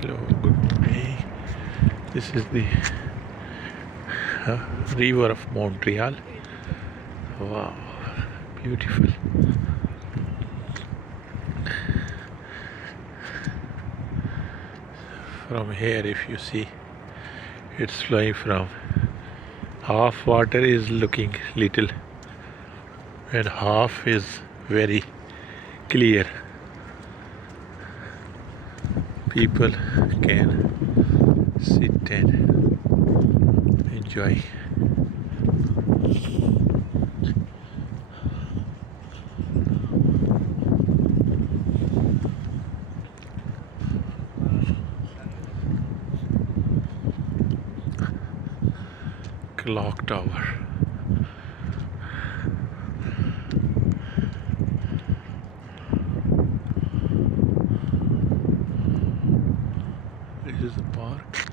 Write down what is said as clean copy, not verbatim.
Hello, good morning. This is the river of Montreal. Wow, beautiful. From here, if you see, it's flowing from half water is looking little, and half is very clear. People can sit and enjoy. Clock tower. This is the park.